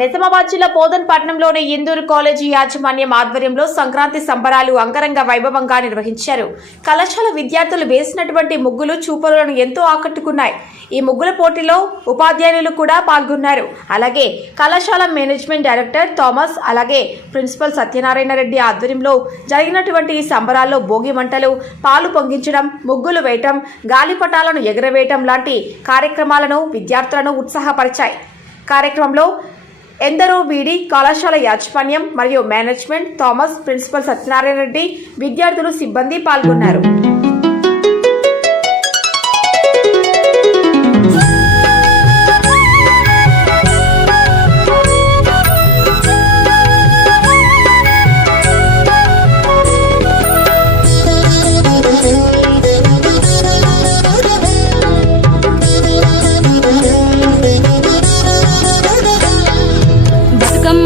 నిజామాబాద్ జిల్లా పోదన్పట్నంలోని ఇందూరు కాలేజీ యాజమాన్యం ఆధ్వర్యంలో సంక్రాంతి సంబరాలు అంగరంగ వైభవంగా నిర్వహించారు. కళాశాల విద్యార్థులు వేసినటువంటి ముగ్గులు చూపరులను ఎంతో ఆకట్టుకున్నాయి. ఈ ముగ్గుల పోటీలో ఉపాధ్యాయులు కూడా పాల్గొన్నారు. అలాగే కళాశాల మేనేజ్మెంట్ డైరెక్టర్ థామస్ అలాగే ప్రిన్సిపల్ సత్యనారాయణ రెడ్డి ఆధ్వర్యంలో జరిగినటువంటి ఈ సంబరాల్లో భోగి మంటలు పాలు పొంగించడం ముగ్గులు వేయటం గాలిపటాలను ఎగరవేయటం లాంటి కార్యక్రమాలను విద్యార్థులను ఉత్సాహపరిచాయి. కార్యక్రమంలో ఎందరో బీడీ కళాశాల యాజమాన్యం మరియు management Thomas principal Satyanarayana Reddy విద్యార్థులు సిబ్బంది పాల్గొన్నారు.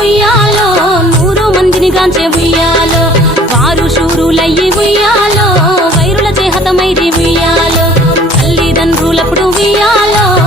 ఉయ్యాలో నూరు మందిని గాంచే ఉయ్యాలో వారు శూరులయ్యి ఉయ్యాలో వైరుల చేహతమైది ఉయ్యాలో తల్లిదండ్రులప్పుడు ఉయ్యాలో.